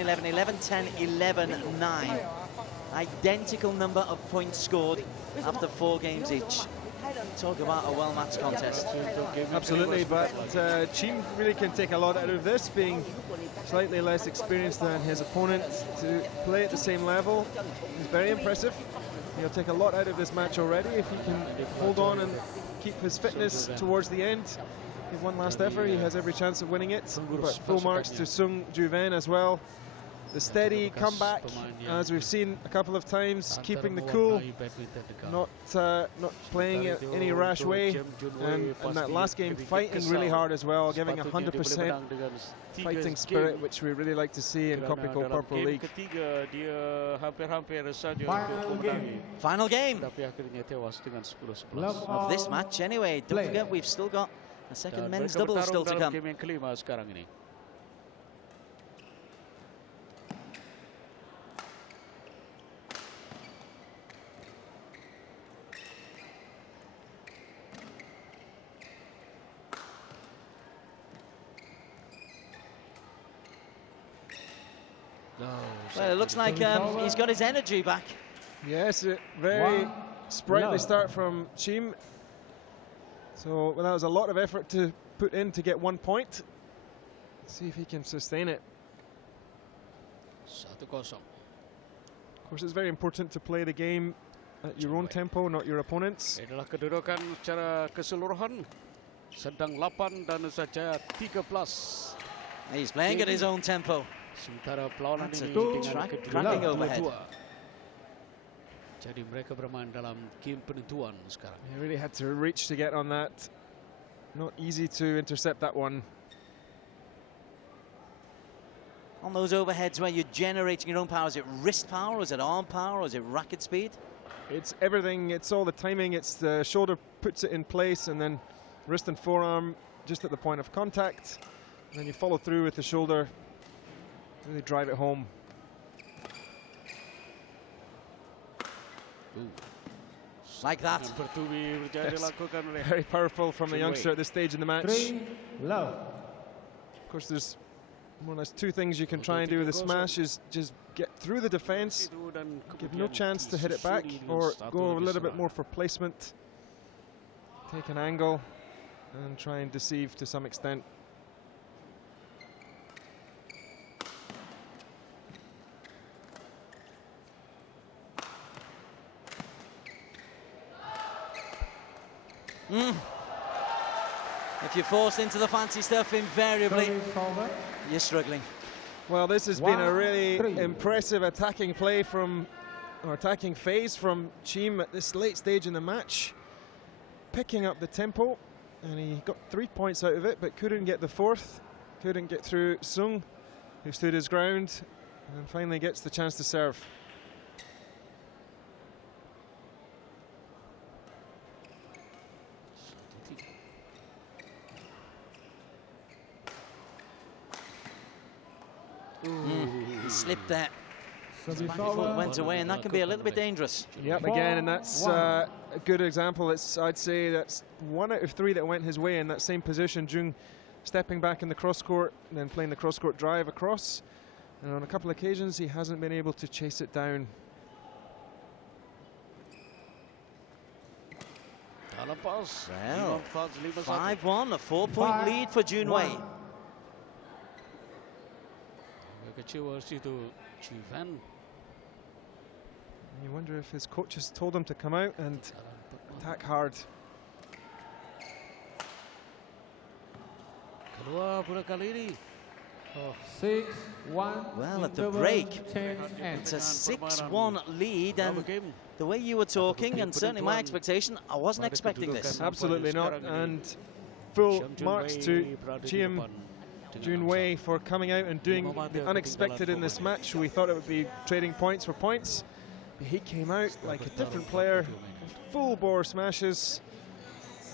11, 11, 10, 11, 9. Identical number of points scored after 4 games each. Talk about a well-matched contest. Absolutely, but Chim really can take a lot out of this, being slightly less experienced than his opponent. To play at the same level is very impressive. He'll take a lot out of this match already if he can hold on and keep his fitness towards the end. Give one last effort, he has every chance of winning it. But full marks to Sung Ju-ven as well. The steady comeback, as we've seen a couple of times, keeping the cool, not playing it any rash way, and that last game fighting really hard as well, giving 100% fighting spirit, which we really like to see in Kopiko Purple League. Final game of this match anyway. Don't forget, we've still got a second men's double still to come. Well, it looks like he's got his energy back. Yes, a very sprightly start from Chim. So well, that was a lot of effort to put in to get 1 point. Let's see if he can sustain it. Of course, it's very important to play the game at your own tempo, not your opponent's. Inilah kedudukan secara keseluruhan. Serdang 8 dan Nusajaya 13. He's playing at his own tempo. Sementara perlawanan ini dengan cracking overhead. Jadi mereka bermain dalam game penentuan sekarang. He really had to reach to get on that. Not easy to intercept that one. On those overheads where you're generating your own power, is it wrist power, or is it arm power, or is it racket speed? It's everything. It's all the timing. It's the shoulder puts it in place, and then wrist and forearm just at the point of contact. And then you follow through with the shoulder. Really drive it home. Like that. Yes. Very powerful from the youngster at this stage in the match. Of course, there's more or less 2 things you can try and do with a smash: is just get through the defense, give no chance to hit it back, or go a little bit more for placement, take an angle, and try and deceive to some extent. If you're forced into the fancy stuff, invariably you're struggling. Well, this has been a really impressive attacking play from, or attacking phase from Chim at this late stage in the match. Picking up the tempo, and he got 3 points out of it, but couldn't get the 4th. Couldn't get through Sung, who stood his ground, and finally gets the chance to serve. He slipped there. His back foot went away, and that can be a little bit dangerous. Yep, again, and that's a good example. I'd say that's 1 out of 3 that went his way in that same position. Jung stepping back in the cross court, and then playing the cross court drive across. And on a couple of occasions, he hasn't been able to chase it down. Well, 5-1, a 4-point lead for Junwei. You wonder if his coaches told him to come out and attack hard. Well, at the break, it's a 6-1 lead, and the way you were talking, and certainly my expectation, I wasn't expecting this. Absolutely not, and full marks to Chim Junwei for coming out and doing the unexpected in this match. We thought it would be trading points for points. He came out like a different player, full bore smashes,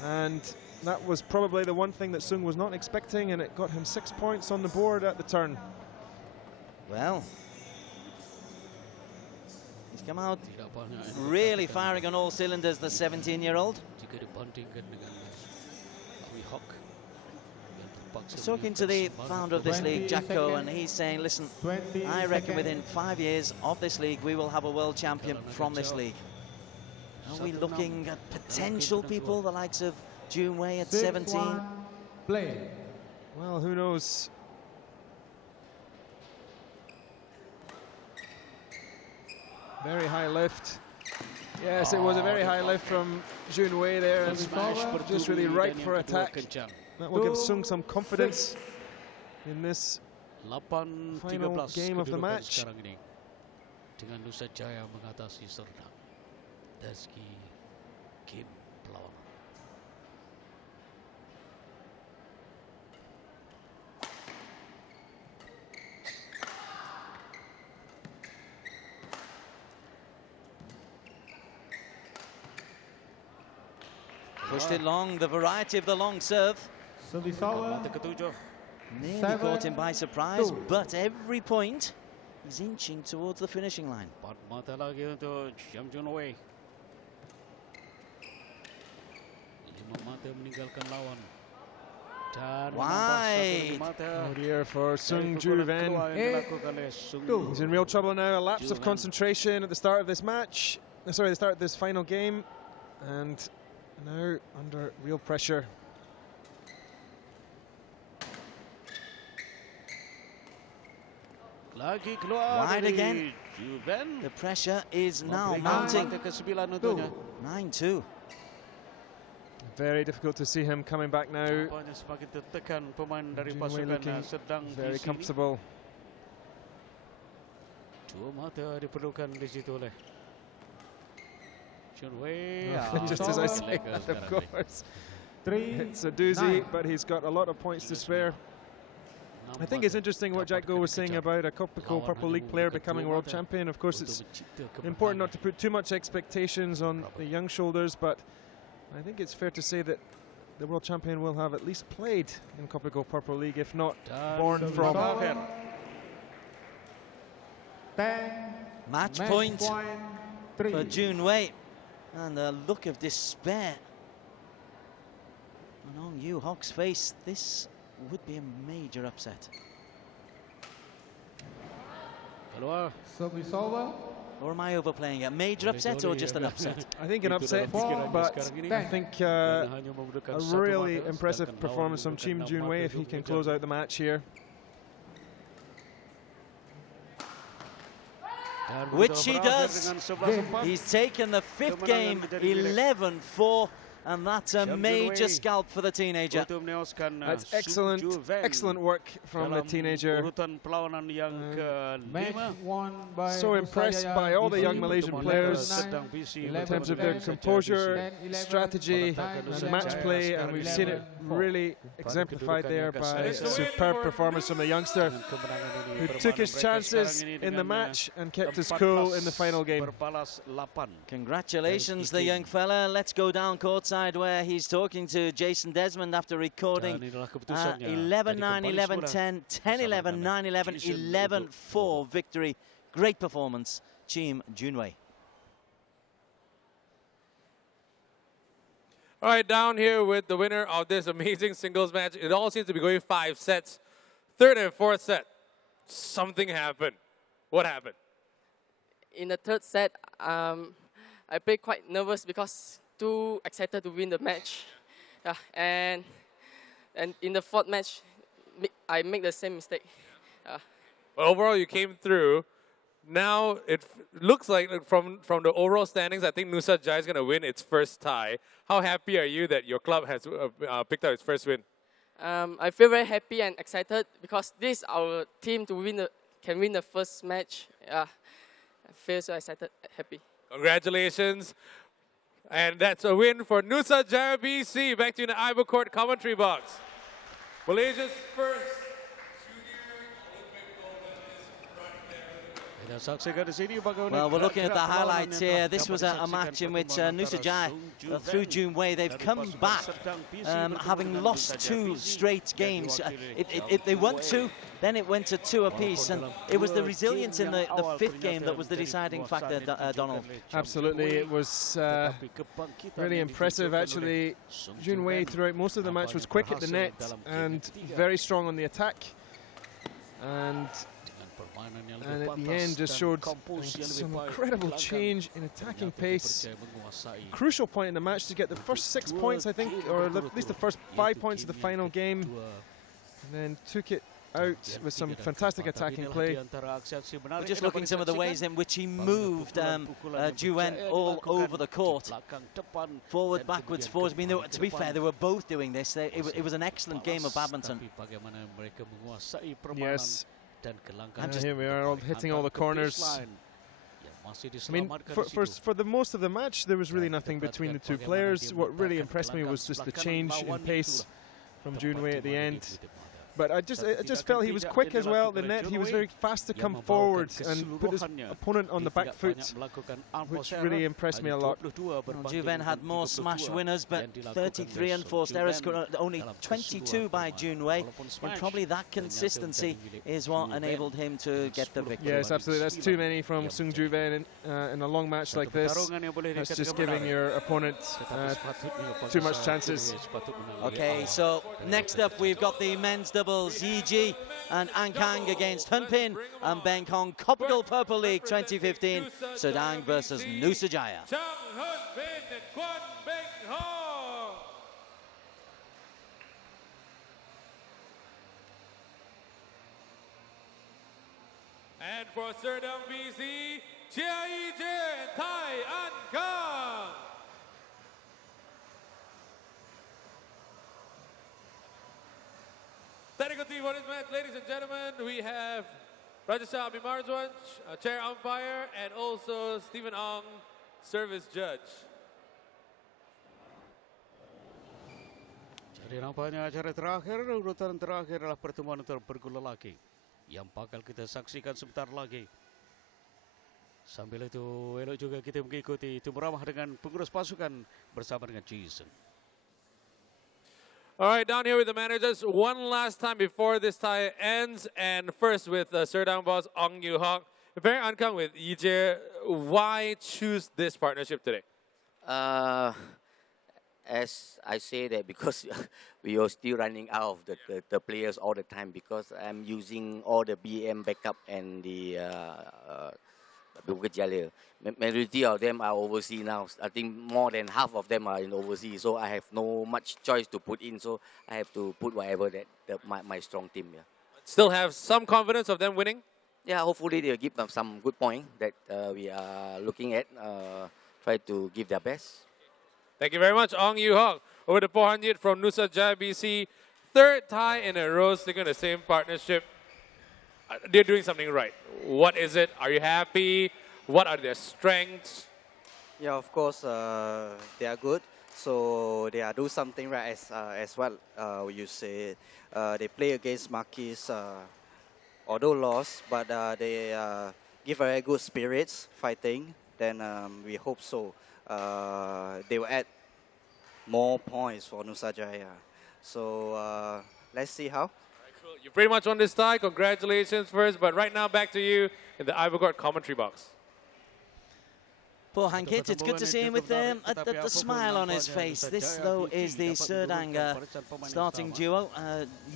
and that was probably the one thing that Sung was not expecting, and it got him 6 points on the board at the turn. Well, he's come out really firing on all cylinders, the 17-year-old. was talking to the founder of this league, Jacko, and he's saying, listen, I reckon within 5 years of this league, we will have a world champion from this league. Are we looking at potential people, the likes of Jun Wei at 17? Play. Well, who knows? Very high lift. Yes, it was a very high lift from Jun Wei there, and just really ripe for attack. That will give Sung some confidence in this final game of the match. Dengan Nusajaya mengatasi Serdang. Daski Kim perlawanan. Pushed it long, the variety of the long serve. Mata ketujuh. Nearly caught him by surprise, but every point he's inching towards the finishing line. 4 mata lagi untuk Jun Wei. 5 mata meninggalkan lawan. Dan Wide. Oh dear for Sung Ju Ven. He's in real trouble now. A lapse of concentration at the start of this match. Sorry, the start of this final game. And now under real pressure. Lagi keluar Wide dari again. Juven. The pressure is now mounting. 9-2. Very difficult to see him coming back now. Tampaknya semakin tertekan pemain dari Jun Wei pasukan looking Serdang di very sini. comfortable. 2 mata diperlukan di situ oleh Jun Wei. Just as I say that, of course. It's a doozy, but he's got a lot of points to spare. I think it's interesting what Jack Go was saying about a Kopiko Purple League player becoming world champion. Of course, it's important not to put too much expectations on the young shoulders, but I think it's fair to say that the world champion will have at least played in Kopiko Purple League, if not born from. Match point for Jun Wei. And the look of despair on Yu Hok's face. This would be a major upset. Keluar. Or am I overplaying it? A major upset or just an upset? I think an upset, but I think a really impressive performance from Jun Wei if he can close out the match here. Which he does. He's taken the 5th game 11-4, and that's a major scalp for the teenager. That's excellent work from the teenager. So impressed by all the young Malaysian players in terms of their composure, strategy and match play, and we've seen it really exemplified there by a superb performance from the youngster who took his chances in the match and kept his cool in the final game. Congratulations, the young fella. Let's go down courtside where he's talking to Jason Desmond after recording 11-9, 11-10, 10-11, 9-11, 11-4 victory. Great performance, Team Jun Wei. All right, down here with the winner of this amazing singles match. It all seems to be going 5 sets. 3rd and 4th set, something happened. What happened? In the 3rd set, I played quite nervous because too excited to win the match. Yeah, and in the 4th match, I make the same mistake. Well, overall, you came through. Now it looks like from the overall standings, I think Nusajaya is going to win its first tie. How happy are you that your club has picked up its first win? I feel very happy and excited because this is our team to can win the first match. I feel so excited, happy. Congratulations. And that's a win for Nusajaya BC. Back to you in the Ivor Court commentary box. Malaysia's first junior Olympic gold medalist right there. Well, we're looking at the highlights here. This was a match in which Nusajaya, through Junwei, they've come back having lost 2 straight games. They won 2, then it went to 2 apiece, and it was the resilience in the 5th game that was the deciding factor, Donald. Absolutely, it was really impressive actually. Junwei throughout most of the match was quick at the net and very strong on the attack, and at the end just showed some incredible change in attacking pace. Crucial point in the match to get the first 6 points, I think, or at least the first 5 points of the final game, and then took it out with some fantastic attacking play. We're just looking at some of the ways in which he moved Juwen all over the court. Forward, backwards, forwards. I mean, to be fair, they were both doing this. It was an excellent game of badminton. Yes. And here we are, all hitting all the corners. I mean, for the most of the match, there was really nothing between the 2 players. What really impressed me was just the change in pace from Junwei at the end. But I just felt he was quick as well at the net. He was very fast to come forward and put his opponent on the back foot, which really impressed me a lot. Juven had more smash winners, but 33 unforced errors, only 22 by Junwei. And probably that consistency is what enabled him to get the victory. Yes, absolutely. That's too many from Sung Juven in a long match like this. That's just giving your opponent too much chances. Okay, so next up we've got the men's doubles, Yi and An Kang against Hunpin and Bengkong. Kopiko Purple League 2015, Serdang versus Nusajaya. And for Serdang BC, Chia Yi and Tai An Kang. Technical team for this match, ladies and gentlemen, we have Rajasha Abimarjwan, chair umpire, and also Stephen Ong, service judge. Jadi nampaknya acara terakhir, urutan terakhir adalah pertemuan antara pergula lelaki yang bakal kita saksikan sebentar lagi. Sambil itu, elok juga kita mengikuti itu beramah dengan pengurus pasukan bersama dengan Jason. All right, down here with the managers, one last time before this tie ends, and first with Serdang boss Ong Yu Hong. Very An Kang with Yi Jie, why choose this partnership today? As I say that because we are still running out of the players all the time, because I'm using all the BM backup and the Bukit Jalil. Majority of them are overseas now. I think more than half of them are in overseas. So I have no much choice to put in. So I have to put whatever that my strong team. Yeah. Still have some confidence of them winning? Yeah, hopefully they'll give them some good point that we are looking at. Try to give their best. Thank you very much, Ong Yu Hong. Over to 400 from Nusajaya BC. 3rd tie in a row, sticking in the same partnership. They're doing something right. What is it? Are you happy? What are their strengths? Yeah, of course, they are good. So they are do something right as well. You say they play against Marquis, although lost, but they give very good spirits fighting. Then we hope so. They will add more points for Nusajaya. So let's see how. You pretty much won this tie. Congratulations first. But right now, back to you in the Ivor Court commentary box. Poor Hankit, it's good to see him with the smile on his face. This, though, is the Serdang starting duo.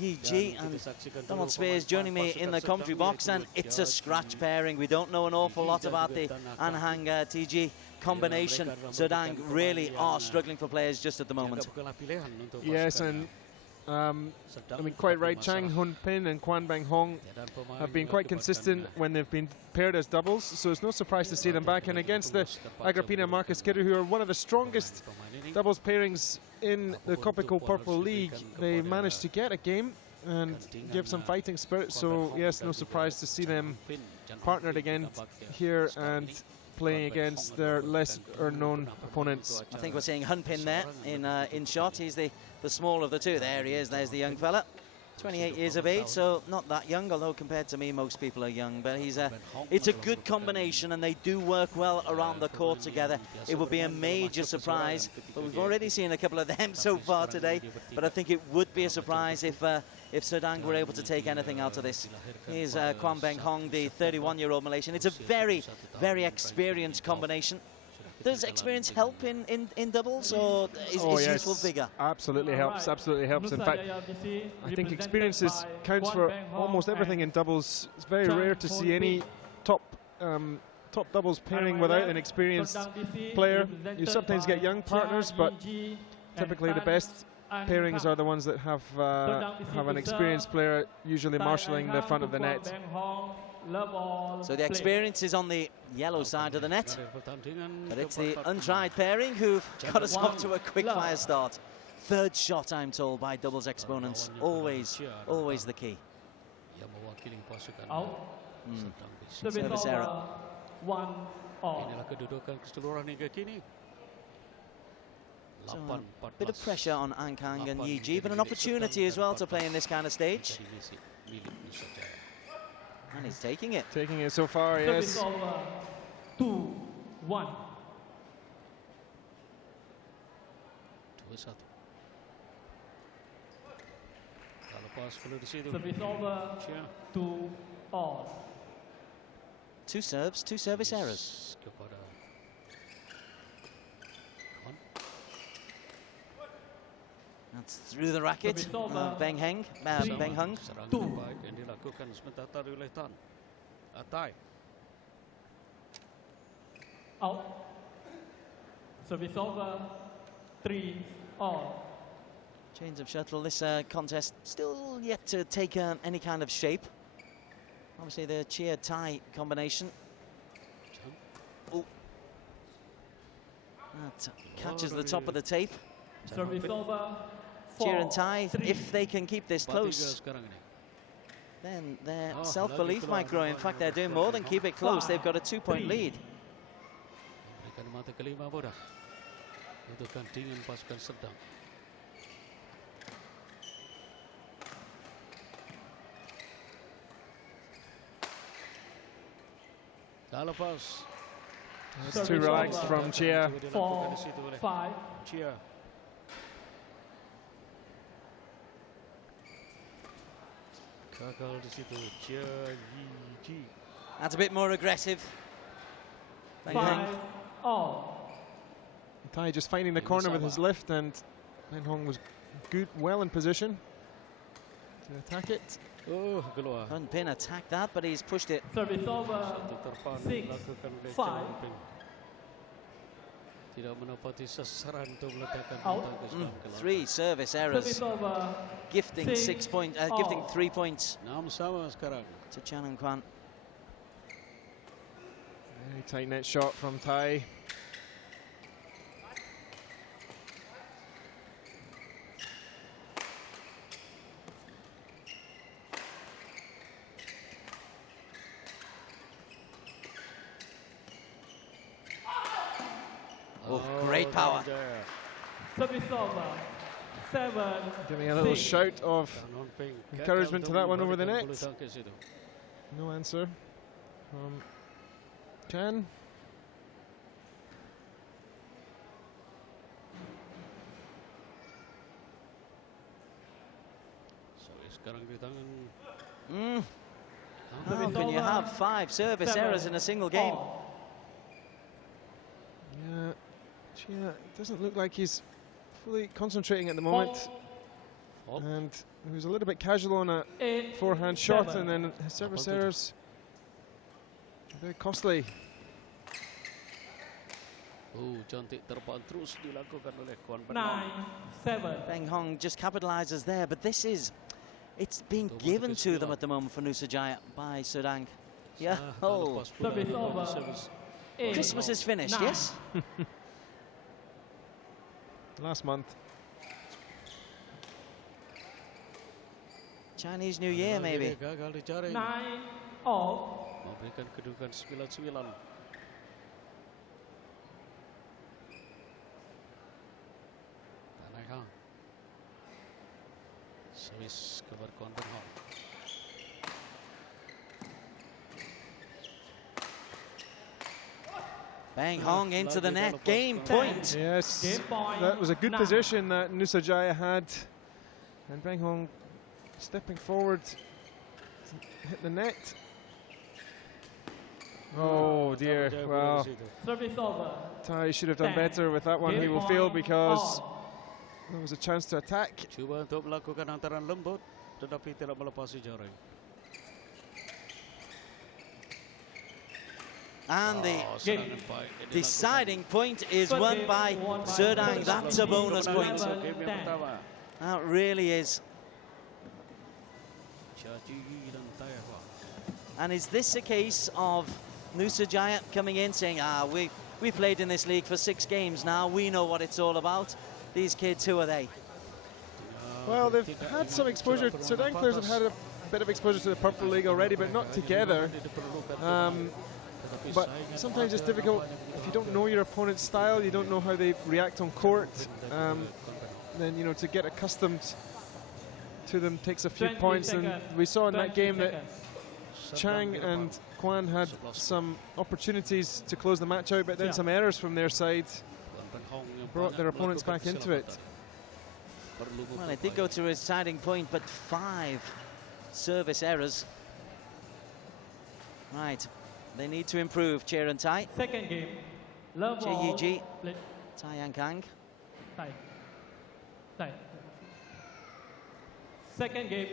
Yi Ji and Donald Spears joining me in the commentary box, and it's a scratch pairing. We don't know an awful lot about the Anhang TG combination. Serdang really are struggling for players just at the moment. Yes, and I mean, quite right, Chang Hun-pin and Kwan Bang Hong have been quite consistent when they've been paired as doubles, so it's no surprise to see them back. And against the Agrippina Marcus Kidder, who are one of the strongest doubles pairings in the Kopiko Purple League, they managed to get a game and give some fighting spirit. So yes, no surprise to see them partnered again here and playing against their less known opponents. I think we're seeing Hunpin there in shot. He's the small of the two. There he is. There's the young fella. 28 years of age, so not that young, although compared to me, most people are young. But it's a good combination, and they do work well around the court together. It would be a major surprise, but we've already seen a couple of them so far today. But I think it would be a surprise if Serdang were able to take anything out of this. Here's Kwan Beng Hong, the 31-year-old Malaysian. It's a very, very experienced combination. Does experience help in doubles, or is youthful figure? Absolutely helps, absolutely helps. In fact, I think experience counts for almost everything in doubles. It's very rare to see any top doubles pairing without an experienced player. You sometimes get young partners, but typically the best pairings are the ones that have an experienced player, usually marshalling the front of the net. So the experience is on the yellow side of the net, but it's the untried pairing who've got us off to a quick fire start. Third shot, I'm told, by doubles exponents. Always the key. Service error. Inilah kedudukan keseluruhan hingga kini. So a bit of pressure on Ankang and Yiji, but an opportunity as well to play in this kind of stage. And he's taking it. Taking it so far, yes. 2-1. 2-1. Kalau pas perlu di situ. Service over 2-all. Two serves, two service errors. Kepada That's through the racket. Beng Hung. serang terbaik yang dilakukan sebentar tadi oleh Tan. Atai. Out. Service over 3-all. Chains of shuttle. This contest still yet to take any kind of shape. Obviously the Chia Tai combination. Oh. That catches the top of the tape. Service over Chia and Tai, if they can keep this close, then their self-belief might grow. In fact, they're doing more than keep it close. They've got a 2-point lead. Berikan mata kelima bola. Untuk dingin pasukan Serdang. Dah lepas. It's too relaxed from Chia. 4-5. Chia. Gagal di situ. Chia Yiji. That's a bit more aggressive. Beng Hung. 5-all. Tai just finding the corner with his lift, and Beng Hong was well in position to attack it. Oh, keluar. Hadn't been attacked that, but he's pushed it. Service over Satu terpan dilakukan oleh 6-5. Chan Ping. Tidak menepati sasaran untuk meletakkan Out. bintang ke sebelah kelab. 3 service errors, Service over gifting 6 points, gifting 3 points 6 sama sekarang. to Chan and Kwan. Very tight net shot from Tai. Oh, great power. Service over 7. Giving a little shout of encouragement to that one over the net. Bulu tangkis itu. No answer from Chan. So sekarang di tangan. How can you have 5 service errors in a single game? Yeah, Chia doesn't look like he's fully concentrating at the moment. And he was a little bit casual on a forehand shot, and then his service errors very costly. Cantik terpan terus dilakukan oleh Kwan Beng Hong. 9-7. Beng Hong just capitalizes there, but it's being given to them at the moment for Nusajaya by Serdang. Yeah, oh, Service over. Christmas is finished, yes? Last month. Chinese New Year, maybe. Gagal dicari. 9-all. Memberikan kedudukan 9-9. Tanai Hang. Swiss ke Kwan Bang Hong into the net, game point. Yes, Game point. that was a good 9. position that Nusajaya had. And Bang Hong stepping forward, hit the net. Oh dear, well, Service over. Tai should have done 10. better with that one, he Game will feel, point because all. there was a chance to attack. Cuba untuk melakukan hantaran lembut tetapi tidak melepasi jaring. And the Serangan baik yang deciding point is First won game by won by Serdang. Serdang. That's a bonus point. dilakukan. Game yang 10. pertama. That really is. Caci dan Tayawa. And is this a case of Nusajaya coming in saying, we played in this league for 6 games now, we know what it's all about. These kids, who are they? Well, they've had some exposure. Serdang players have had a bit of exposure to the Purple League already, but not together. But sometimes it's difficult if you don't know your opponent's style, you don't know how they react on court. Then, you know, to get accustomed to them takes a few 20 points. seconds. And we saw in that 20 game that seconds. Chang and Kwan had some opportunities to close the match out, but then some errors from their side brought their opponents back into it. Well, it did go to a deciding point, but 5 service errors. Right, they need to improve, Chair and Tai. Second game. Love all. JEG. Split. Tai Yang Kang. Tie. Tie. Second game.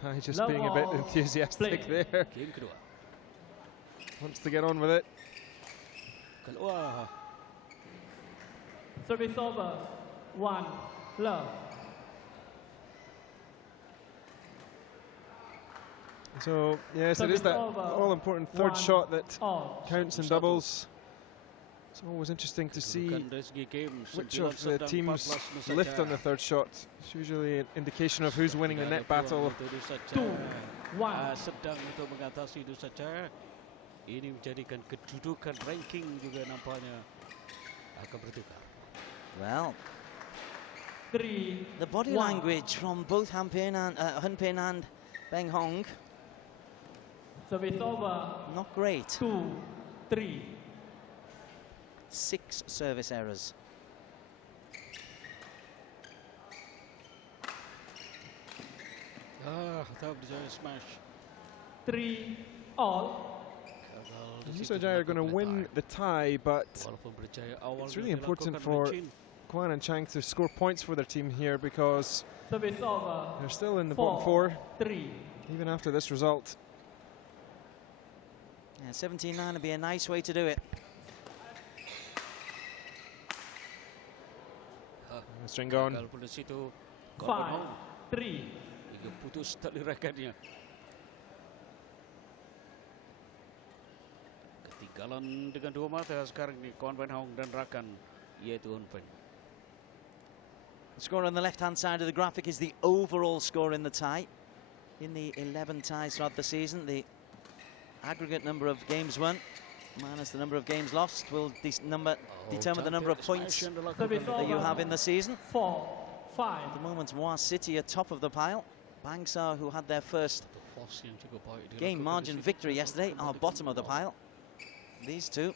Tai just Love being a bit all. enthusiastic Play. there. Game kedua. Wants to get on with it. Keluar. Service over. 1. Love. So, yes, it is that all-important third 1 shot that all. counts in doubles. It's always interesting to see which of the teams lift on the third shot. It's usually an indication of who's winning the net battle. 2. 1. Sedang untuk mengatasi Nusajaya. Ini menjadikan kedudukan ranking juga nampaknya akan bertukar. Well, 3. the body 1. language from both Han Pin and Beng Hong, Service over. not great. 2. 3. 6 service errors. Tak berjaya smash. 3. All. Nusajaya are going to win the tie, but it's really important for Kwan and Chang to score points for their team here, because Service over. they're still in the 4. bottom 4, 3. even after this result. Yeah, 17-9 would be a nice way to do it. String gone. 5. 3. Hingga putus tali rakannya. Ketinggalan dengan 2 mata sekarang ni Kwan Ben Hong dan rakan, yaitu Han Pen. The score on the left-hand side of the graphic is the overall score in the tie. In the 11 ties throughout the season, the aggregate number of games won minus the number of games lost will determine the number of points that you have in the season. 4. 5. At the moment, Moa City are top of the pile. Bangsar, who had their first game margin victory yesterday, are bottom of the pile. These two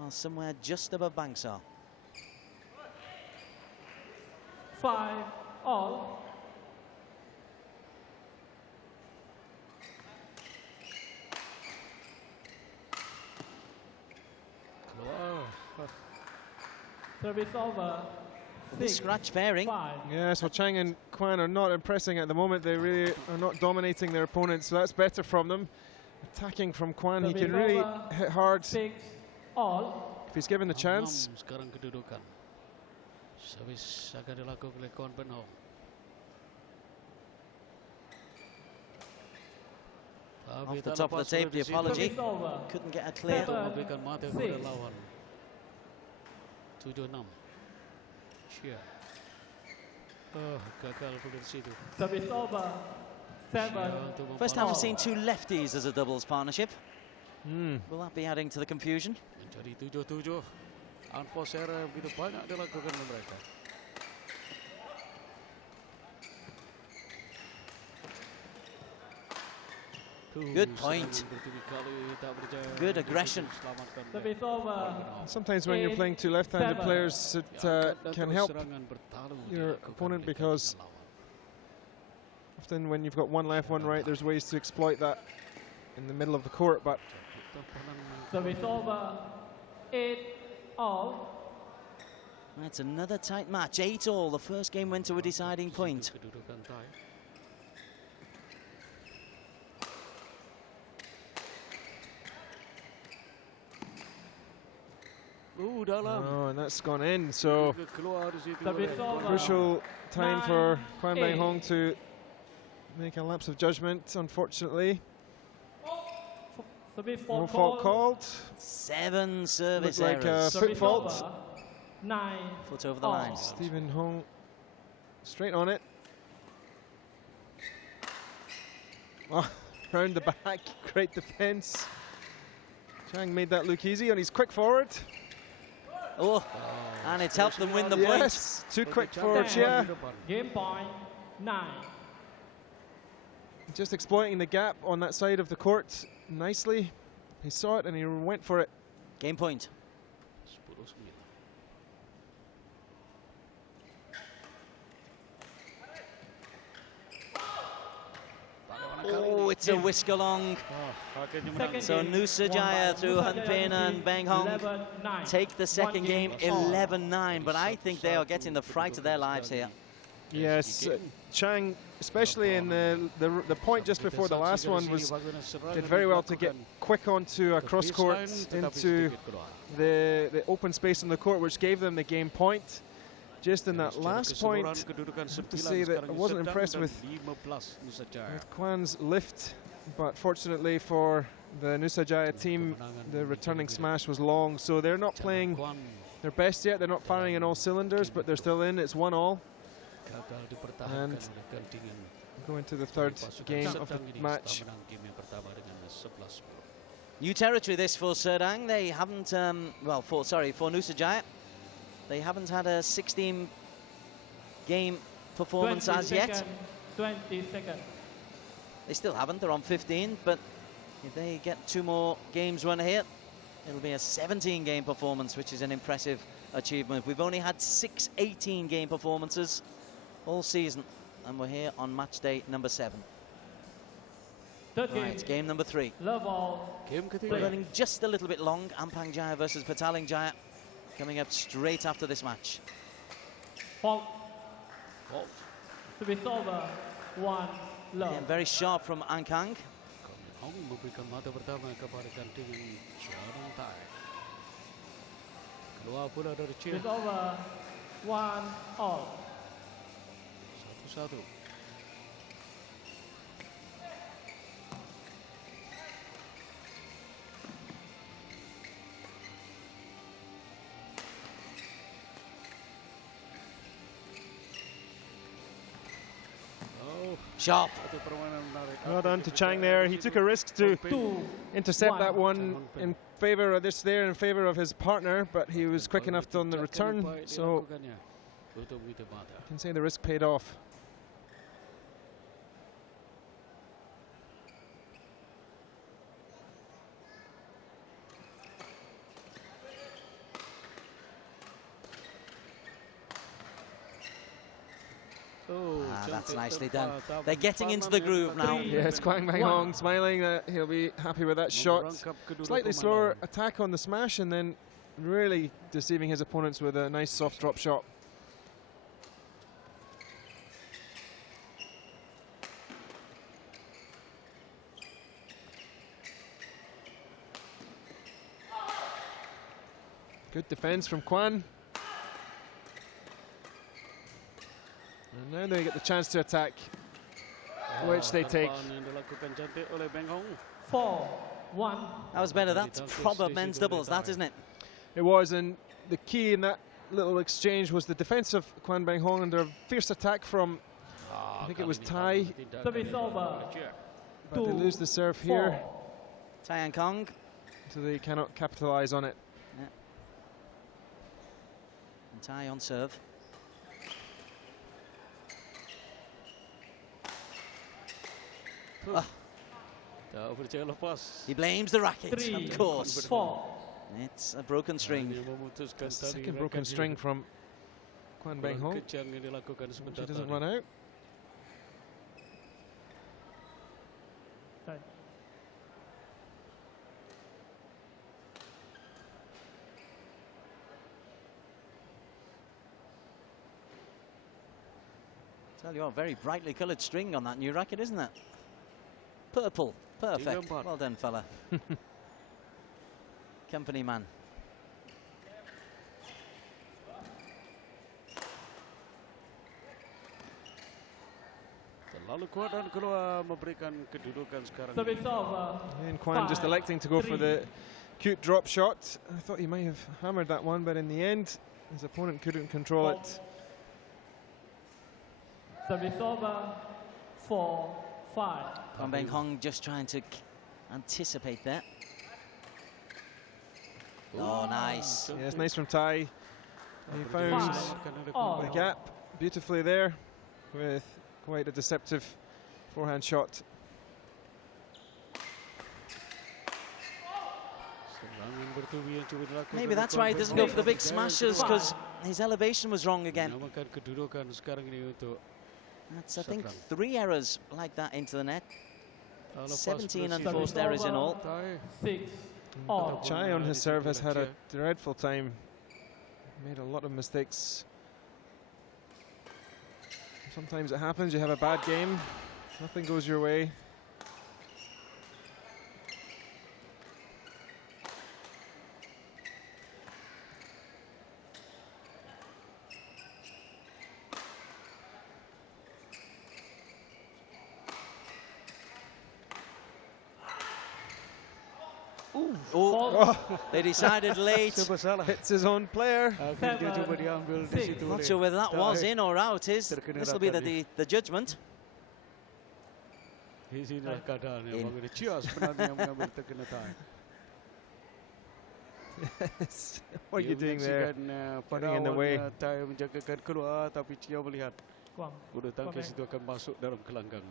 are somewhere just above Bangsar. 5. All. Service over. The 6. scratch pairing. 5. Yeah, so Chang and Kwan are not impressing at the moment. They really are not dominating their opponents, so that's better from them. Attacking from Kwan, he can really hit hard 6. All. if he's given the chance. Sekarang kedudukan. Servis akan dilakukan oleh Kwan Ben Hong. Off the top of the tape, the apology. Service over. Couldn't get a clear. memberikan mata kepada 6. lawan. 7-6. Cheer. Gagal pada situ. Service over. 7. First time we've seen 2 lefties as a doubles partnership. Hmm. Will that be adding to the confusion? Menjadi 7-7. Unforced error begitu banyak dilakukan oleh mereka. Good point. Good aggression. Service over. Sometimes when you're playing two left-handed players, it can help your opponent, because often when you've got one left, one right, there's ways to exploit that in the middle of the court. But Service over. 8-all. That's another tight match. 8-all. The first game went to a deciding point. oh, and that's gone in. So Service over. crucial time for Kwan Bang Hong to make a lapse of judgment, unfortunately. Service No fault fault call. called. 7 service Looked like a errors. foot Service fault. over. 9. Foot over the all. line. Stephen Hong straight on it. Oh, round the back, great defense. Chang made that look easy on his quick forward. Oh, and it's helped them win the point. Yes, too quick forward, yeah. Game point. 9. Just exploiting the gap on that side of the court nicely. He saw it and he went for it. Game point. Oh, it's a whisk along. So Nusajaya through Hanpena and Bang Hong 11-9. take the second game 11-9, but I think they are getting the fright of their lives here. Yes, Chang, especially in the point just before the last one, did very well to get quick onto a cross court into the open space on the court, which gave them the game point. Just in that last point, I have to say that I wasn't impressed with Kwan's lift, but fortunately for the Nusajaya team, the returning smash was long, so they're not playing their best yet. They're not firing on all cylinders, but they're still in. It's 1-all. And going to the third game of the match. New territory this for Serdang. They haven't, for Nusajaya. They haven't had a 16-game performance 20 as yet. 20 seconds. They still haven't. They're on 15, but if they get 2 more games run here, it'll be a 17-game performance, which is an impressive achievement. We've only had 6 18-game performances all season, and we're here on match day number 7. Third Right, game number 3. Love all. Running just a little bit long. Ampang Jaya versus Petaling Jaya coming up straight after this match. Fault. Service over. 1 love. Yeah, very sharp from Ankang. Memberikan mata pertama kepada gantingan Serdang Thai. Keluar pula dari Chin. Service over. 1-all. 1-1. Sharp. Well done to Chang there. He took a risk to intercept that one in favor of in favor of his partner, but he was quick enough on the return, so you can say the risk paid off. That's nicely done. They're getting into the groove now. Yeah, it's Kwan Bang Hong smiling that he'll be happy with that shot. Slightly slower attack on the smash, and then really deceiving his opponents with a nice soft drop shot. Good defense from Kwan. And now they get the chance to attack, which they take. 4-1. That was better. That's proper men's doubles, that, isn't it? It was, and the key in that little exchange was the defense of Kwan Bang Hong under a fierce attack from, I think it was Tai. Service over. But they lose the serve here, Tai Ankang. so they cannot capitalize on it. Yeah. And Tai on serve. Tak percaya lepas. He blames the racket, 3, of course. 4. It's a broken string. Dia memutuskan tali Second broken raket string dia. from Kwan Beng Kurang Ho. kejang yang dilakukan She sebentar doesn't tadi. run out. Time. Tell you what, very brightly coloured string on that new racket, isn't it? Purple, perfect. Empat. Well done, fella. Company man. Terlalu kuat dan keluar memberikan kedudukan sekarang. Service over. And Kwan just 5, electing to go for 3. the cute drop shot. I thought he might have hammered that one, but in the end, his opponent couldn't control it. Service over. 4, 5. Kwan Beng Hong just trying to anticipate that. Oh, nice. Yes, nice from Tai. He found the gap beautifully there with quite a deceptive forehand shot. Maybe that's why he doesn't go for the big smashes, because his elevation was wrong again. Menamakan kedudukan sekarang ini untuk That's, I think, Serdang. 3 errors like that into the net. lepas 17 bersih. unforced errors in all. 6, all. Chai on his serve has had a dreadful time. Made a lot of mistakes. Sometimes it happens, you have a bad game, nothing goes your way. Oh, they decided late. Serba salah. Hits his own player. Akhirnya coba diambil di Six. situ. Not oleh sure whether that was Tai. in or out. This will be the judgment. Di sinilah keadaan yang In. mengenai Chia sebenarnya mengambil terkena Tai. Yes. What are Dia you doing there? menyaksikan, pada Getting in the way. awalnya Tai menjagakan keluar, tapi Chia melihat Guang. bulu tangkis itu akan masuk dalam gelanggang.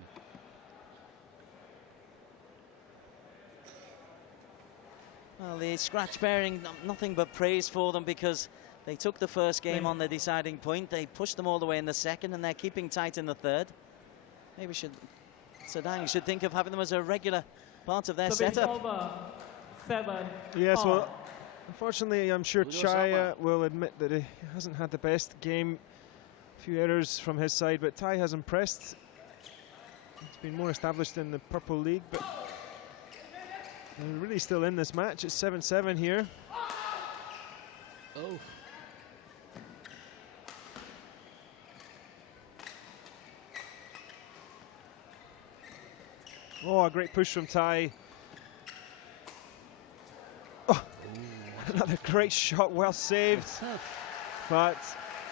Well, the scratch bearing, nothing but praise for them, because they took the first game on the deciding point. They pushed them all the way in the second, and they're keeping tight in the third. Maybe Serdang should think of having them as a regular part of their Service setup. over. 7, Yes, all. well, unfortunately, I'm sure Chai will admit that he hasn't had the best game. A few errors from his side, but Tai has impressed. He's been more established in the Purple League, but they're really still in this match. It's 7-7 here. Oh. Oh, a great push from Tai. Oh, another great shot, well saved. But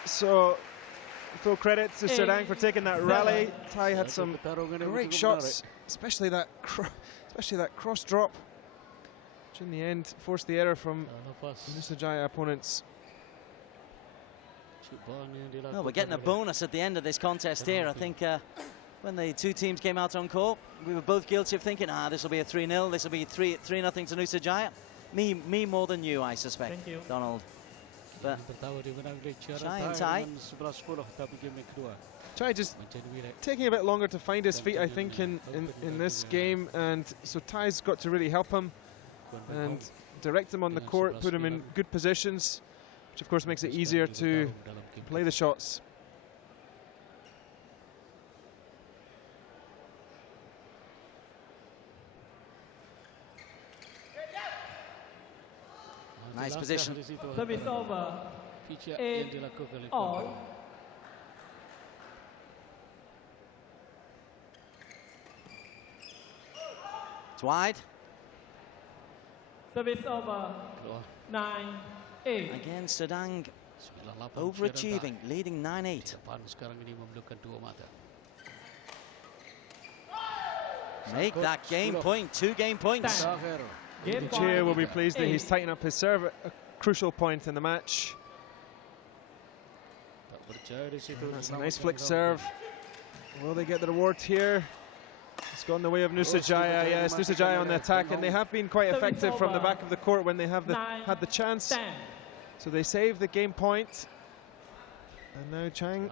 so, full credit to Serdang for taking that rally. Tai had some great shots, especially that cross drop, which in the end forced the error from Nusajaya opponents. Well, we're getting a bonus at the end of this contest here. I think when the two teams came out on court, we were both guilty of thinking, this will be a 3-0, this will be 3-0 to Nusajaya. Me more than you, I suspect. Thank you. Donald. But Chai and Tai. Chai just taking a bit longer to find his feet, I think, in this game, and so Tai's got to really help him and direct him on the court, put him in good positions, which of course makes it easier to play the shots. Nice position. Service over. 8, all. It's wide. Service over. 9, 8. Again, Serdang overachieving, leading 9-8. Sekarang ini memerlukan dua mata. Make that game point, 2 game points. Game Chia will be point. pleased that he's tightened up his serve at a crucial point in the match. Tak percaya di situ. That's a nice flick serve. Will they get the reward here? It's gone the way of Nusajaya. Yes, Nusajaya on the attack, and they have been quite effective from the back of the court when they have had the chance. So they save the game point. And now Chang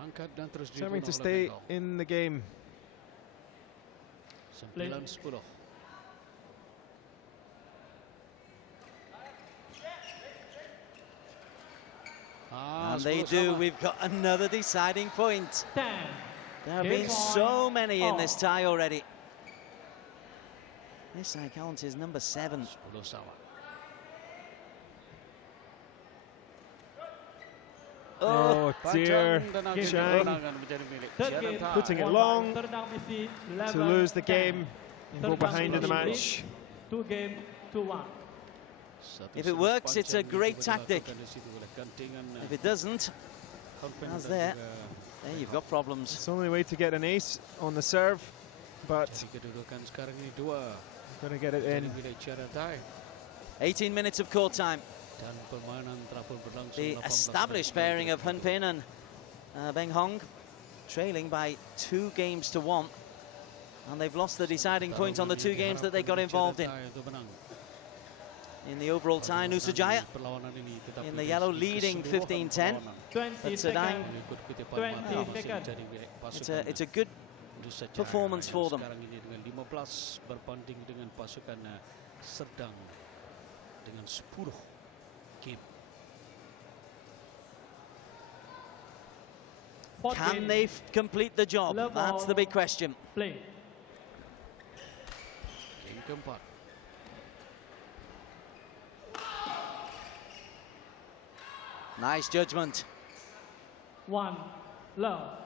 determined to stay in the game. 9-10. And they do. We've got another deciding point. There have been so many in this tie already. This I count is number 7. Oh dear, Chang putting it long to lose the game and go behind in the match. 2-1. If it works, it's a great tactic. If it doesn't, as there you've got problems. It's the only way to get an ace on the serve, but got to get it in. 18 minutes of court time. The established pairing of Hun Pin and Beng Hong trailing by 2 games to 1. And they've lost the deciding point on the 2 games that they got involved in. In the overall tie, Nusajaya in the yellow leading 15-10. But Serdang, it's a good performance for them. Can they complete the job? That's the big question. Play. Nice judgment. 1 love.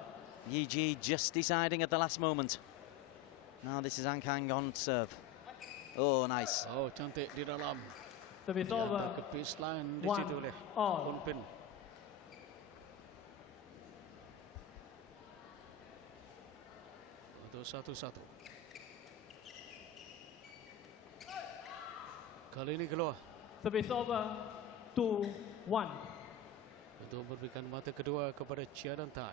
Yi Ji just deciding at the last moment. Now this is Ang Kang on serve. Oh, nice. Oh, cantik di dalam. Service over. Ke baseline di 1 situ oleh all. Pin. Untuk 1-1. Kali ini keluar. Service over. 2-1. Untuk memberikan mata kedua kepada Serdang Tai.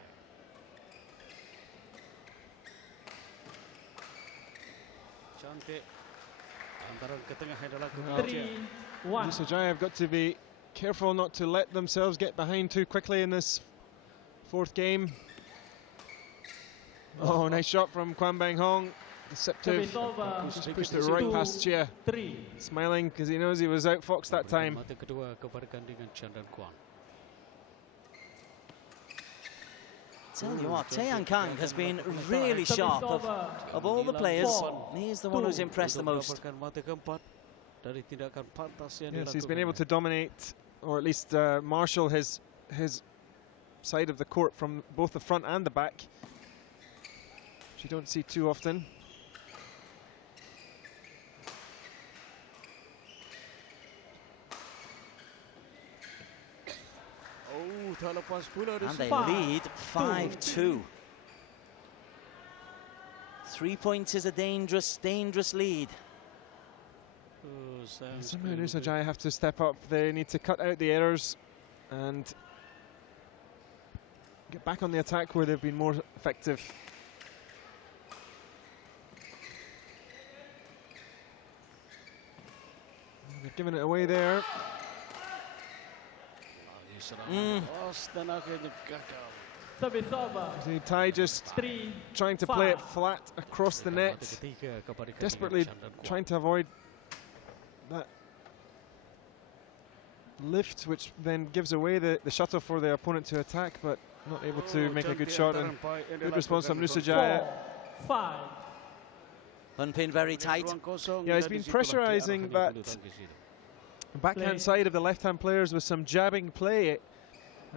Cantik. Antaran ke tengah adalah 3-1. Nusajaya have got to be careful not to let themselves get behind too quickly in this 4th game. Oh, nice shot from Kwan Beng Hong. Deceptive. Just pushed it right past Chia. Smiling because he knows he was outfoxed that time. Mata kedua kepada gandingan Chandran Kwan. Tell you what, Tae Kang has been really sharp of all the players. He's the one who's impressed the most. Yes, he's been able to dominate, or at least marshal his side of the court from both the front and the back, which you don't see too often. And they lead 5-2. 3 points is a dangerous, dangerous lead. Somehow Nusajaya have to step up. They need to cut out the errors and get back on the attack where they've been more effective. They've given it away there. Service over. See Tai just trying to play it flat across the net, desperately trying to avoid that lift, which then gives away the shuttle for the opponent to attack, but not able to make a good shot. And good response from Nusajaya. 4-5. Hun Pin very tight. Yeah, he's been pressurizing that backhand side of the left-hand players with some jabbing play,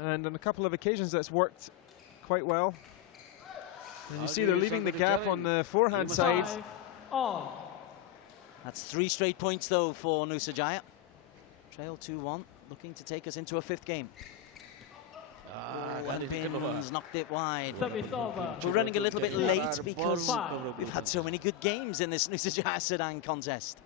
and on a couple of occasions that's worked quite well. And you see they're leaving the gap on the forehand side. That's 3 straight points though for Nusajaya. Trail 2-1, looking to take us into a 5th game. Hun Pin's knocked it wide. We're running a little bit late because we've had so many good games in this Nusajaya Serdang contest.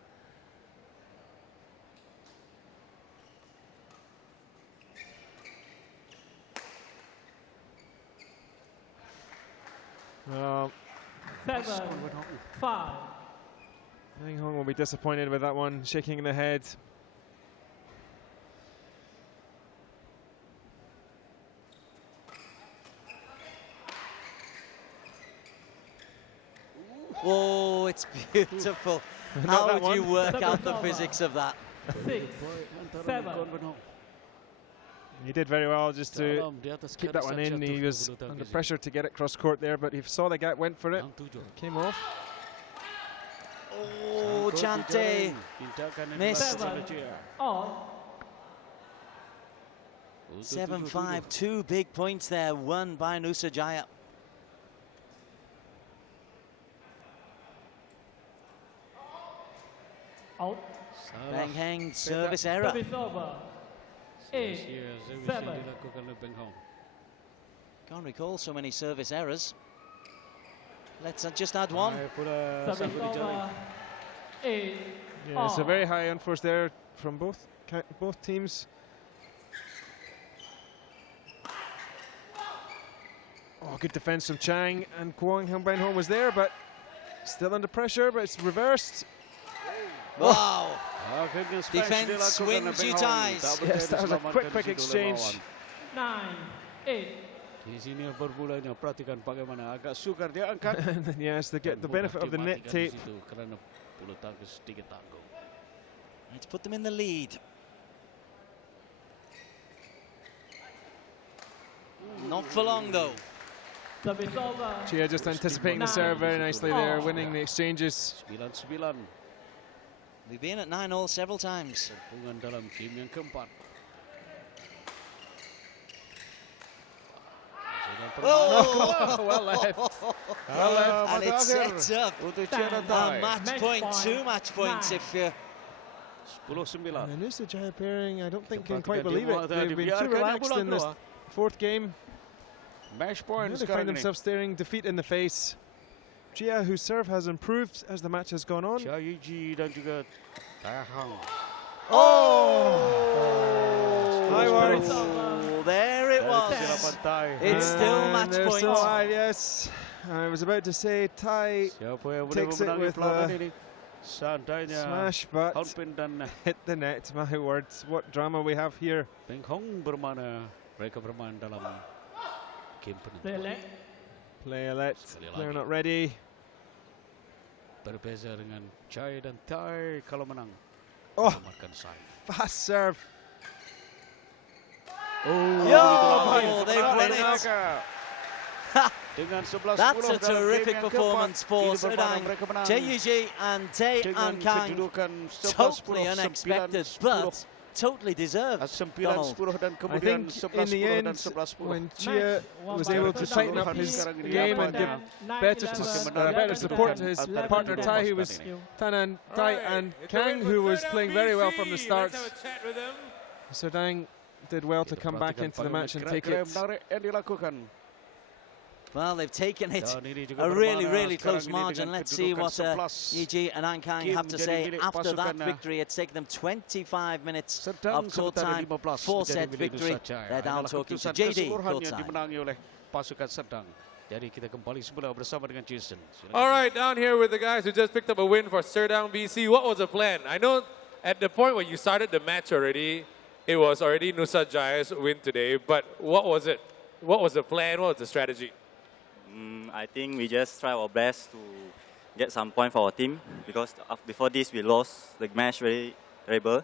7, 5. Beng Hong will be disappointed with that one, shaking the head. Oh, it's beautiful. How do you work out the physics of that? 6, 7. He did very well just to keep that one in. He was under pressure to get it cross court there, but he saw the gap, went for it, came off. Oh, Chante missed. 7, all. 7-5, 2 big points there, won by Nusajaya. Out. Beng Heng, service error. Service over. 8, 7. Can't recall so many service errors. Let's just add one. Service over. 8, Yeah, it's a very high unforced error from both teams. Oh, good defense from Chang, and Kwong Beng Hong was there, but still under pressure, but it's reversed. Wow. Defense wins you ties. Yes, that was a quick exchange. 9, 8. Di sini berbulanya, perhatikan bagaimana agak sukar dia angkat. Yes, they get the benefit of the net tape. Kerana bulu tangkis sedikit tangguh. Let's put them in the lead. Not for long though. Service over. Chia just anticipating the serve very nicely there, winning the exchanges. 9-9. We've been at 9-all several times. Serpungan dalam game yang keempat. Oh, well left. Well left. And it sets up a match point, 2 match points if you... 10-9. And the Nusajaya pairing, I don't think can quite believe it. They've been too relaxed in this fourth game. Match points. They find themselves staring defeat in the face. Chia, whose serve has improved as the match has gone on. Chia Yuji dan juga Tahang. Oh! High words. Oh, there it was. It's still match They're points. still alive, yes. I was about to say Thai takes it with a smash, but hit the net. My words, what drama we have here. Beng Hong bermana, mereka bermain dalam game penentu. Play elect, they're not ready. Berbeza dengan Chai dan Thai kalau menang. Oh, Memakan side. fast serve. Oh, they've won it. Dengan 11-10 That's a dalam terrific game yang performance keempat, for ini bermain Serdang. mereka menang Jeyuji and Tae dengan An Kang, kedudukan 11-10, totally unexpected, 9-10. but totally deserved. 9-10 dan I kemudian think in the 11-10 dan end, 11-10. when Chia was able to tighten up his game and give better support to his partner Tai, who was Tanan Tai and Kang, who was playing very well from the start. Serdang did well to come back into the match and take it. Well, they've taken it a really close margin. Let's see what Yiji and An Kang have to say after that victory. It's taken them 25 minutes of court time, 4-set victory. They're down talking to JD courtside. Jadi kita kembali semula bersama dengan Jason. All right, down here with the guys who just picked up a win for Serdang BC. What was the plan? I know at the point when you started the match already, it was already Nusajaya's win today, but what was it? What was the plan? What was the strategy? I think we just try our best to get some point for our team because before this we lost the match very terrible.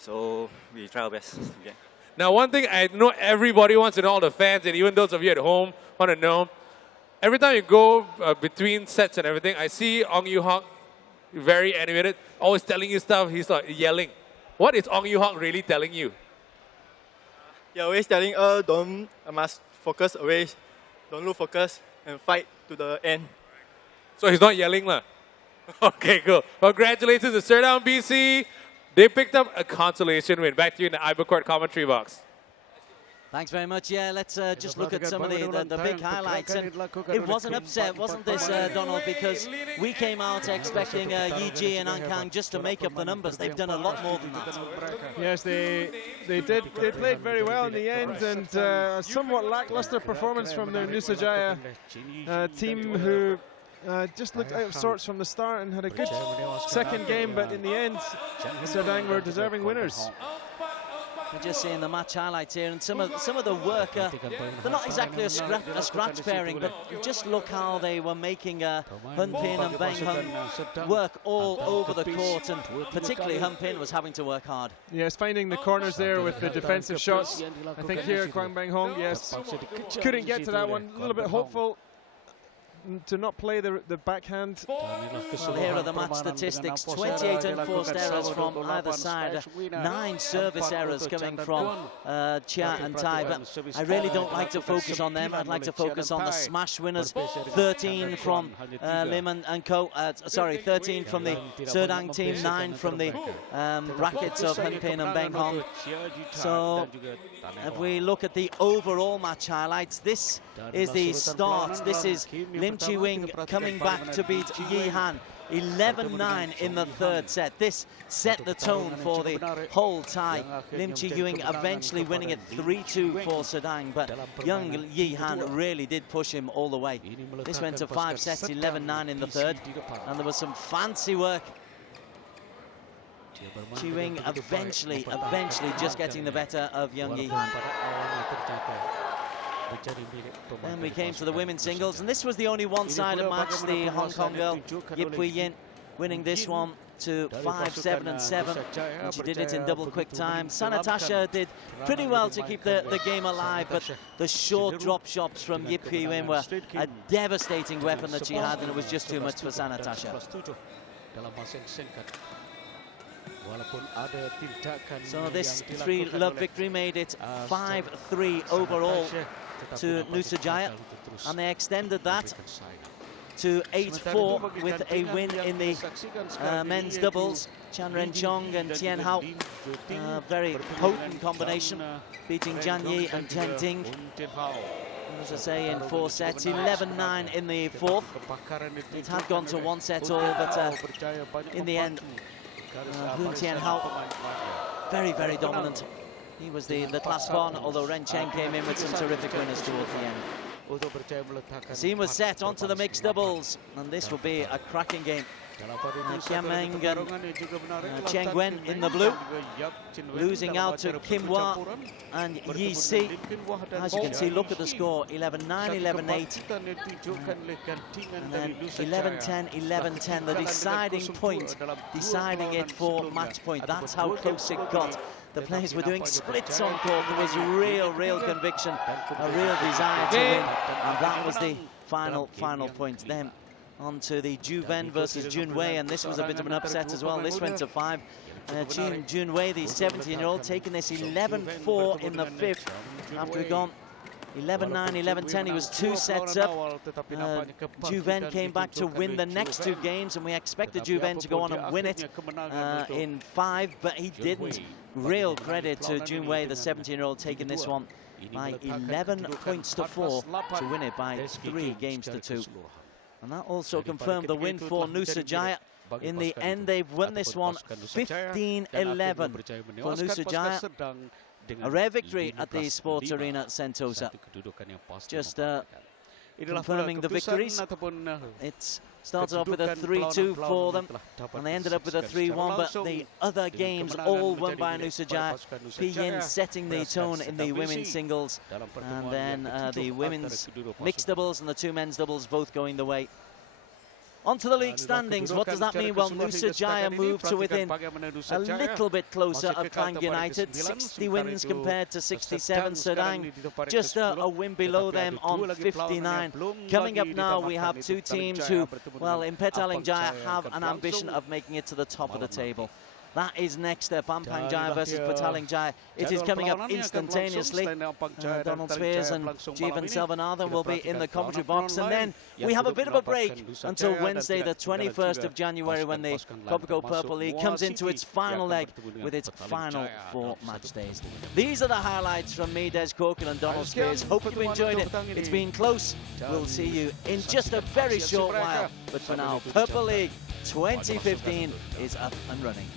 So we try our best. Yeah. Now, one thing I know everybody wants to know, all the fans and even those of you at home want to know, every time you go between sets and everything, I see Ong Yu Hawk very animated, always telling you stuff. He's like yelling. What is Ong Yu Hawk really telling you? You're always telling don't must focus away, don't lose focus and fight to the end. So he's not yelling lah. Okay, cool. Congratulations to Serdang BC. They picked up a consolation win. Back to you in the Ibercourt commentary box. Thanks very much. Yeah, let's just look at some of the big highlights. And it was an upset, wasn't this, Donald? Because we came out expecting Yiji and An Kang just to make up the numbers. They've done a lot more than that. Yes, they did. They played very well in the end, and a somewhat lackluster performance from the Nusajaya team, who just looked out of sorts from the start and had a good second game, but in the end, Serdang were deserving winners. We're just seeing the match highlights here, and some of the work, they're not exactly a scratch pairing, but just look how they were making Hun Pin and Beng Hung work all over the court, and particularly Hun Pin was having to work hard. Yes, finding the corners there with the defensive shots. I think here, Kwang Beng Hong, yes, couldn't get to that one. A little bit hopeful to not play the backhand. Well, here are the match statistics. 28 unforced errors from either side. 9 service errors coming from Chia and Tai, but I really don't like to focus on them. I'd like to focus on the smash winners. 13 from Lim and Co. 13 from the Serdang team, 9 from the brackets of Hun Pin and Beng Hong. So if we look at the overall match highlights, this is the start. This is Lim Chi Wing coming back to beat Yi Han. 11-9 in the third set. This set the tone for the whole tie. Lim Chi Ewing eventually winning it 3-2 for Serdang, but young Yi Han really did push him all the way. This went to 5 sets, 11-9 in the third, and there was some fancy work. Chi Wing eventually just getting the better of young Yi Han. Then we came to the women's singles, and this was the only one-sided match. The Hong Kong girl, Yip Hui Yin, winning this one to 5-7 and 7, and she did it in double quick time. Sanatasha did pretty well to keep the game alive, but the short drop shots from Yip Hui Yin were a devastating weapon that she had, and it was just too much for Sanatasha. So this 3-love victory made it 5-3 overall to Nusajaya, and they extended that to 8-4 with a win in the men's doubles. Chan Ren Chong and Tien Hao, very potent combination, beating Jan Yi and Chen Ting. As I say, in 4 sets, 11-9 in the fourth. It had gone to 1 set all, but in the end, Hun Tien Hao, very, very dominant. He was the class one, although Ren Cheng came in with some terrific winners towards the end. The scene was set onto the mixed doubles, and this will be a cracking game. Kiam Meng and Cheng Wen in the blue, losing out to Kim Hwa and Yi Si. As you can see, look at the score, 11-9, 11-8, and then 11-10, 11-10, the deciding point, deciding it for match point. That's how close it got. The players were doing splits on court. There was real conviction, a real desire to win, and that was the final point. Then on to the Ju Ven versus Jun Wei, and this was a bit of an upset as well. This went to 5. Jun Wei, the 17-year-old, taking this 11-4 in the fifth after he'd gone 11-9, 11-10. He was 2 sets up. Ju Ven came back to win the next 2 games, and we expected Ju Ven to go on and win it in 5, but he didn't. Real credit to Jun Wei, the 17-year-old, taking this one by 11 points to 4 to win it by 3 games to 2. And that also confirmed the win for Nusajaya. In the end, they've won this one 15-11 for Nusajaya. A rare victory at the Sports Arena at Sentosa. Just confirming the victories. It started off with a 3-2 for them, and they ended up with a 3-1, but the other games all won by Nusajaya. Pi Yin setting the tone in the women's singles, and then the women's mixed doubles and the 2 men's doubles both going the way. On to the league standings. What does that mean? Well, Nusajaya moved to within a little bit closer of Klang United. 60 wins compared to 67. Serdang just a win below them on 59. Coming up now, we have 2 teams who, well, in Petaling Jaya have an ambition of making it to the top of the table. That is next up, Ampang Jaya versus Petaling Jaya. It is coming up instantaneously. Donald Spears and Jeevan Selvanathan will be in the commentary box. And then we have a bit of a break until Wednesday, the 21st of January, when the Kopiko Purple League comes into its final leg with its final 4 match days. These are the highlights from me, Des Corkin and Donald Spears. Hope you enjoyed it. It's been close. We'll see you in just a very short while. But for now, Purple League 2015 is up and running.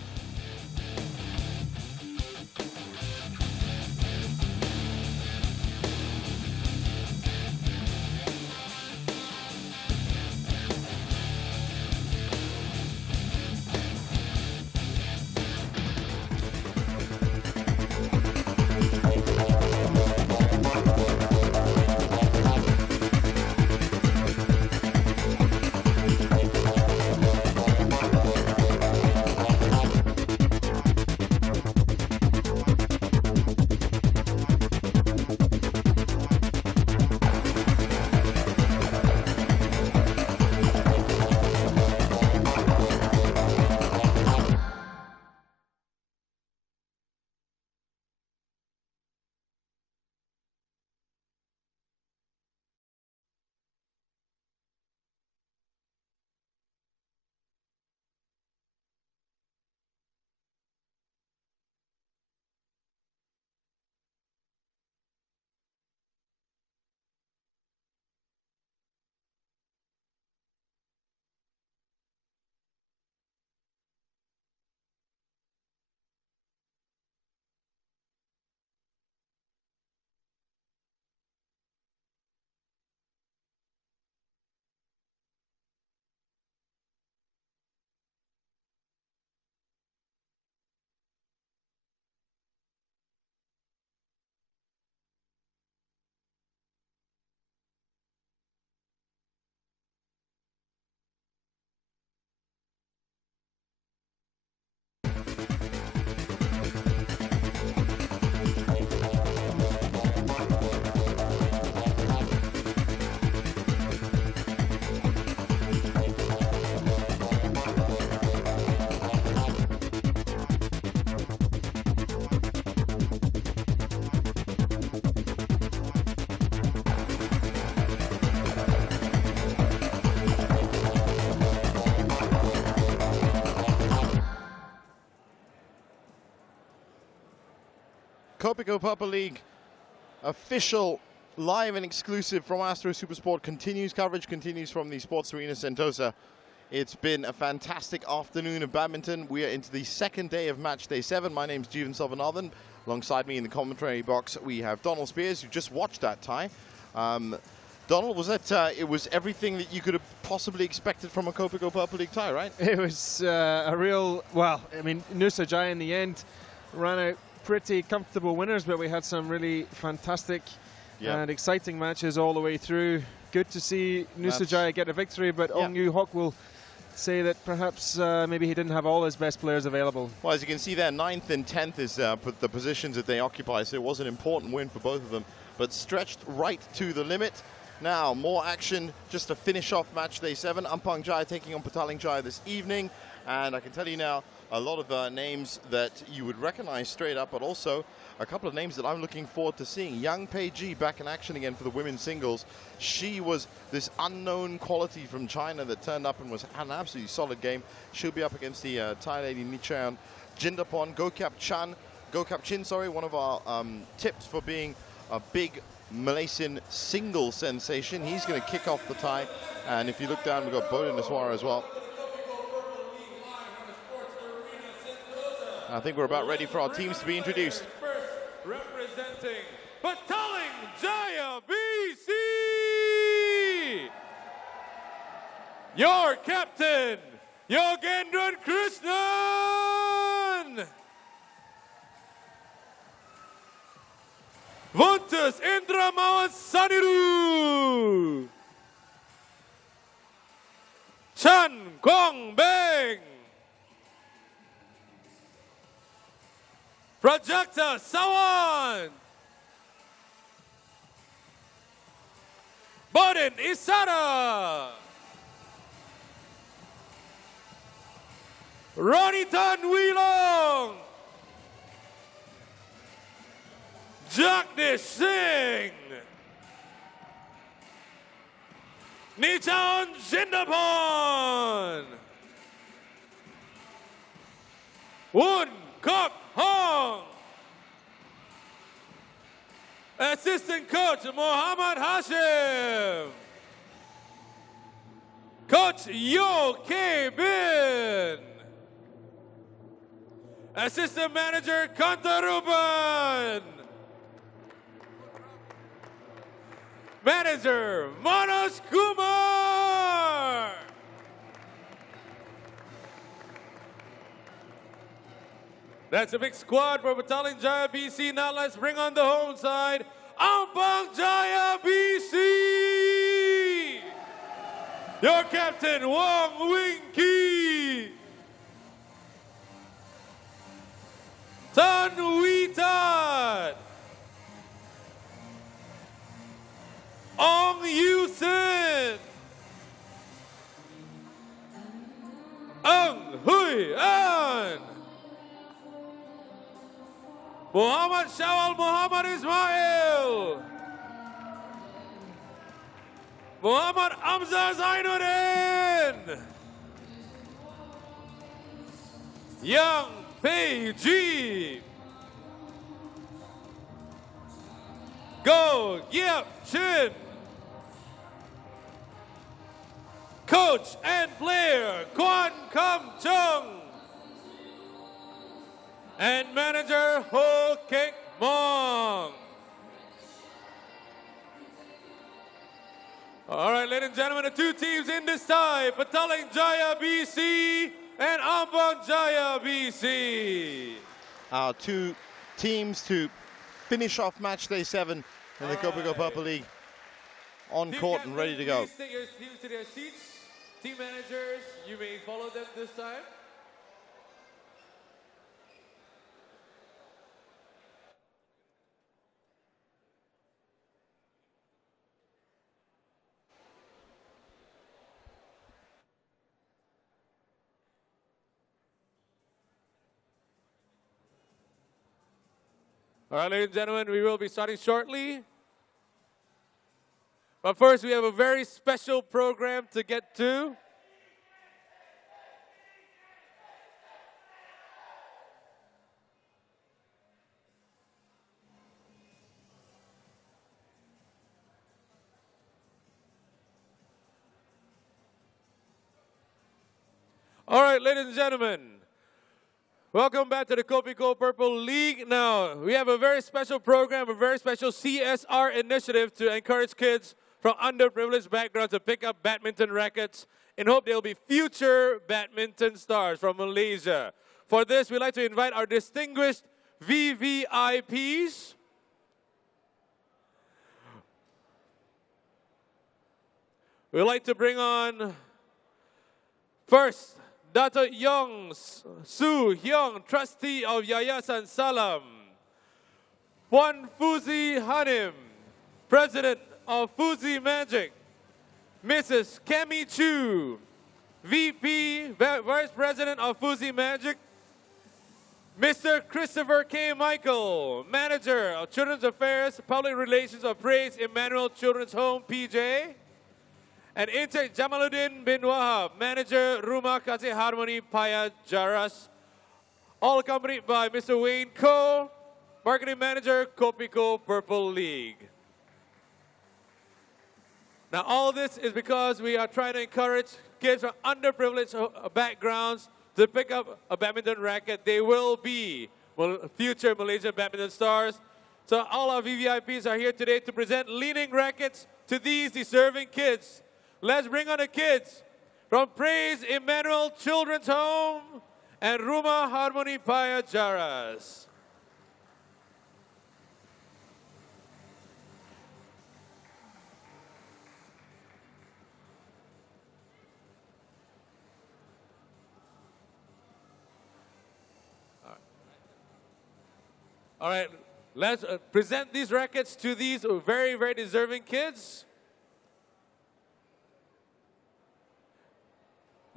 Kopiko Purple League official live and exclusive from Astro Supersport continues. Coverage continues from the Sports Arena Sentosa. It's been a fantastic afternoon of badminton. We are into the second day of match day 7. My name's Jeevan Silvanathan. Alongside me in the commentary box, we have Donald Spears, who just watched that tie. Donald, was that it was everything that you could have possibly expected from a Kopiko Purple League tie, right? It was a real, well, I mean, Nusajaya in the end ran out pretty comfortable winners, but we had some really fantastic and exciting matches all the way through. Good to see Nusajaya get a victory, but Ong Yu Hok will say that perhaps maybe he didn't have all his best players available. Well, as you can see there, 9th and 10th is the positions that they occupy, so it was an important win for both of them, but stretched right to the limit. Now, more action just to finish off match day 7. Ampang Jaya taking on Petaling Jaya this evening, and I can tell you now a lot of names that you would recognize straight up, but also a couple of names that I'm looking forward to seeing. Yang Pei Ji back in action again for the women's singles. She was this unknown quality from China that turned up and had an absolutely solid game. She'll be up against the Thai lady Nichaon Jindapon. Gokap Chin, one of our tips for being a big Malaysian single sensation. He's going to kick off the tie. And if you look down, we've got Bodin Naswara as well. I think we're about ready for our teams to be introduced. First, representing Petaling Jaya BC, your captain, Yogendran Krishnan. Vontus Indramawan Saniru. Chan Kong Beng. Prajakta Sawan. Bodin Isara. Ronitan Wilong. Jagdish Singh. Nichaon Jindapon. Woon Kok Hong. Assistant coach Muhammad Hashim. Coach Yo K Bin. Assistant manager Kantaruban. Manager Manoj Kumar. That's a big squad for Petaling Jaya BC. Now let's bring on the home side, Ampang Jaya BC. Your captain, Wong Wing Ki. Tan Wee Tat. Ong Yu Sin. Ang Hui An. Muhammad Shawal Muhammad Ismail. Muhammad Amza Zainuddin. Yang Pei Ji. Go Yep Chin. Coach and player Kwan Kam Chung. And manager Ho Kek Mong. All right, ladies and gentlemen, the two teams in this tie, Petaling Jaya BC and Ampang Jaya BC. Our two teams to finish off match day 7 in the Kopiko Purple League on court and ready to go. Please take your teams to their seats. Team managers, you may follow them this time. All right, ladies and gentlemen, we will be starting shortly. But first, we have a very special program to get to. All right, ladies and gentlemen, welcome back to the Kopiko Purple League. Now, we have a very special program, a very special CSR initiative to encourage kids from underprivileged backgrounds to pick up badminton rackets in hope they'll be future badminton stars from Malaysia. For this, we'd like to invite our distinguished VVIPs. We'd like to bring on first, Dato' Yong Soo Hyung, trustee of Yayasan Salam. Puan Fuzi Hanim, president of Fuzi Magic. Mrs. Kemi Chu, VP, vice president of Fuzi Magic. Mr. Christopher K. Michael, manager of Children's Affairs, Public Relations of Praise Emmanuel Children's Home, PJ. And Intake Jamaluddin bin Wahab, manager Rumah Kasih Harmony Paya Jaras. All accompanied by Mr. Wayne Ko, marketing manager Kopiko Purple League. Now all this is because we are trying to encourage kids from underprivileged backgrounds to pick up a badminton racket. They will be future Malaysian badminton stars. So all our VVIPs are here today to present leaning rackets to these deserving kids. Let's bring on the kids from Praise Emmanuel Children's Home and Rumah Harmony Paya Jaras. All right, let's present these rackets to these very, very deserving kids.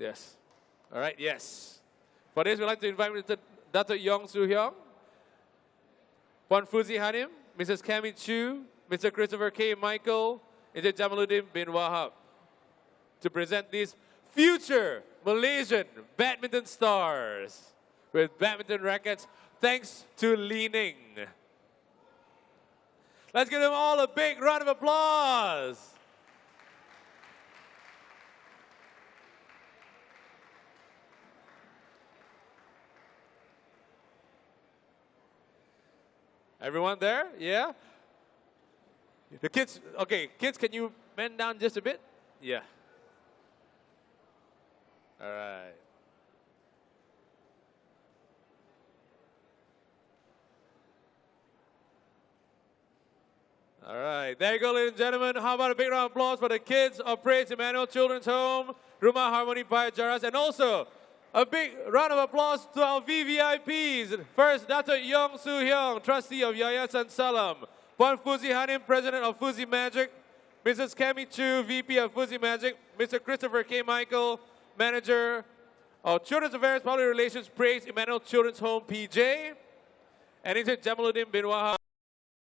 Yes. All right, yes. For this, we'd like to invite Mr. Dato' Yong Soo Hyung, Puan Fuzi Hanim, Mrs. Kami Chu, Mr. Christopher K. Michael, Mr. Jamaluddin bin Wahab to present these future Malaysian badminton stars with badminton rackets thanks to Leaning. Let's give them all a big round of applause. Everyone there? Yeah? The kids, okay, kids, can you bend down just a bit? Yeah. All right. All right, there you go, ladies and gentlemen. How about a big round of applause for the kids of Praise Emmanuel Children's Home, Rumah Harmony Paya Jaras, and also a big round of applause to our VVIPs. First, Dato' Yong Soo Hyung, trustee of Yayasan Salam. Puan Fuzi Hanim, president of Fuzi Magic. Mrs. Kami Chu, VP of Fuzi Magic. Mr. Christopher K. Michael, manager of Children's Affairs, Public Relations, Praise Emmanuel Children's Home, PJ. And Mr. Jamaluddin bin Wahab.